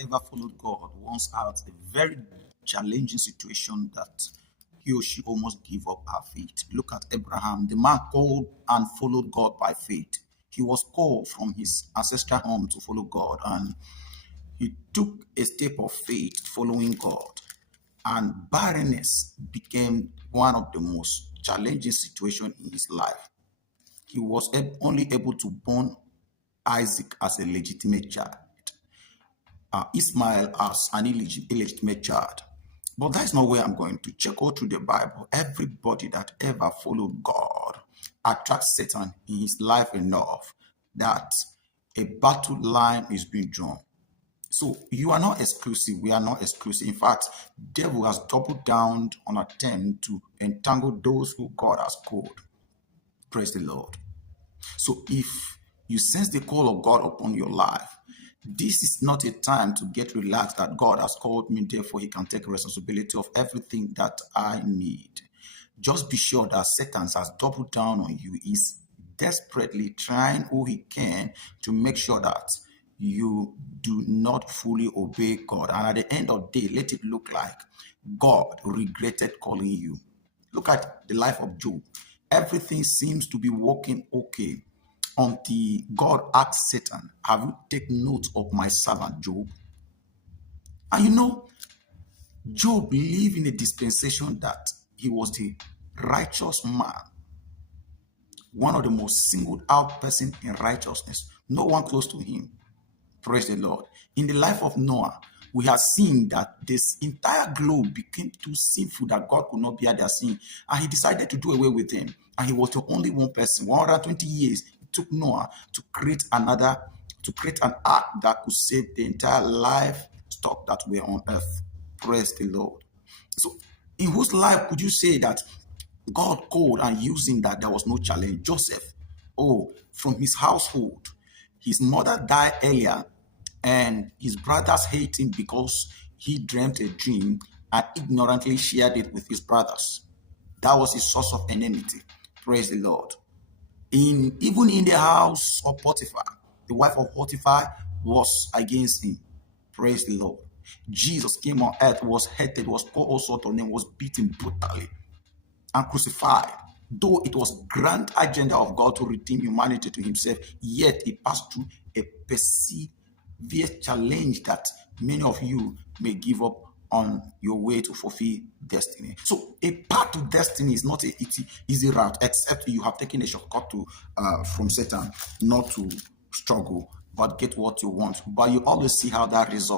ever followed God once had a very challenging situation that he or she almost gave up her faith. Look at Abraham, the man called and followed God by faith. He was called from his ancestral home to follow God, and he took a step of faith following God. And barrenness became one of the most challenging situations in his life. He was only able to born Isaac as a legitimate child, Ismail as an illegitimate child. But that's not where I'm going to. Check out through the Bible. Everybody that ever followed God attracts Satan in his life enough that a battle line is being drawn. So you are not exclusive. We are not exclusive. In fact, devil has doubled down on attempt to entangle those who God has called. Praise the Lord. So if you sense the call of God upon your life, this is not a time to get relaxed that God has called me, therefore he can take responsibility of everything that I need. Just be sure that Satan has doubled down on you. He's desperately trying all he can to make sure that you do not fully obey God. And at the end of the day, let it look like God regretted calling you. Look at the life of Job. Everything seems to be working okay until God asked Satan, have you taken note of my servant Job? And you know, Job lived in a dispensation that he was the righteous man, one of the most singled out person in righteousness, no one close to him. Praise the Lord. In the life of Noah, we have seen that this entire globe became too sinful that God could not bear their sin, and he decided to do away with them. And he was the only one person. 120 years it took Noah to create an ark that could save the entire livestock that were on earth. Praise the Lord. So, in whose life could you say that God called and using that there was no challenge? Joseph, from his household, his mother died earlier, and his brothers hate him because he dreamt a dream and ignorantly shared it with his brothers. That was his source of enmity. Praise the Lord. Even in the house of Potiphar, the wife of Potiphar was against him. Praise the Lord. Jesus came on earth, was hated, was called all sorts of names, was beaten brutally and crucified. Though it was grand agenda of God to redeem humanity to himself, yet he passed through a perseverance challenge that many of you may give up on your way to fulfill destiny. So a path to destiny is not an easy route, except you have taken a shortcut from Satan, not to struggle, but get what you want. But you always see how that resolves.